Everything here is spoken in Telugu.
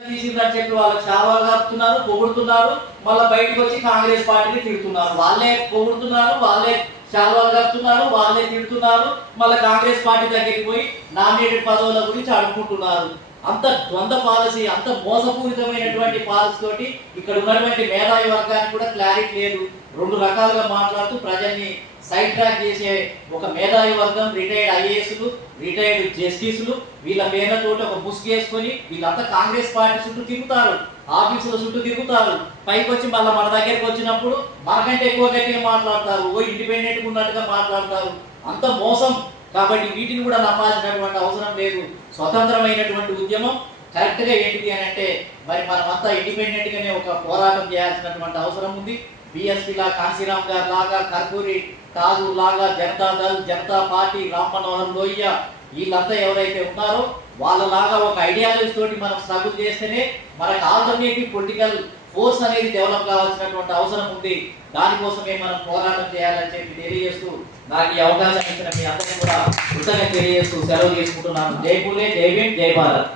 తీసిందని చెప్పి వాళ్ళు చాలా కలుపుతున్నారు పొగుడుతున్నారు మళ్ళీ బయటకు వచ్చి కాంగ్రెస్ పార్టీని తిడుతున్నారు. వాళ్ళే పొగుడుతున్నారు వాళ్ళే శాల్వాలు కలుపుతున్నారు వాళ్ళే తిడుతున్నారు మళ్ళీ కాంగ్రెస్ పార్టీ దగ్గరికి పోయి నామినేటెడ్ పదవుల గురించి అడుగుకుంటున్నారు అంత ద్వంద్వ పాలసీ అంత మోసపూరితమైనటువంటి పాలసీ తోటి ఇక్కడ ఉన్నటువంటి మేధావి వర్గానికి కూడా క్లారిటీ లేదు. రెండు రకాలుగా మాట్లాడుతూ ప్రజల్ని సైడ్ ట్రాక్ చేసే ఒక మేధావి వర్గం రిటైర్డ్ ఐఏఎస్లు రిటైర్డ్ జస్టిస్లు వీళ్ళ పేర్లతోటి ఒక ముసుగేసుకొని వీళ్ళంతా కాంగ్రెస్ పార్టీ చుట్టూ తిరుగుతారు ఆఫీసుల చుట్టూ తిరుగుతారు. పైకి వచ్చి మళ్ళీ మన దగ్గరికి వచ్చినప్పుడు మనకంటే ఎక్కువ గట్టిగా మాట్లాడతారు. ఓ ఇండిపెండెంట్ ఉన్నట్టుగా మాట్లాడతారు. అంత మోసం. కాబట్టి వీటిని కూడా నమ్మాల్సినటువంటి అవసరం లేదు. స్వతంత్రమైనటువంటి ఉద్యమం. కరెక్ట్గా ఏంటి ఏంటిది అని అంటే మరి మనమంతా ఇండిపెండెంట్గానే ఒక పోరాటం చేయాల్సినటువంటి అవసరం ఉంది. బిఎస్పీ లా కాశీరామ్ గారు లాగా కర్పూరి తాగు లాగా జనతా దళ్ జనతా పార్టీ రామ్ మనోహర్ లోహియ వీళ్ళంతా ఎవరైతే ఉన్నారో వాళ్ళలాగా ఒక ఐడియాలజీ తోటి మనం స్ట్రగుల్ చేస్తేనే మనకు ఆల్టర్నేటివ్ పొలిటికల్ ఫోర్స్ అనేది డెవలప్ కావాల్సినటువంటి అవసరం ఉంది. దానికోసమే మనం పోరాటం చేయాలని చెప్పి తెలియజేస్తూ నాకు ఈ అవకాశం ఇచ్చిన మీ అందరినీ కూడా కృతజ్ఞత తెలియజేస్తూ సెలవు తీసుకుంటున్నాను. జై పూలే జై భీమ్ జై భారత్.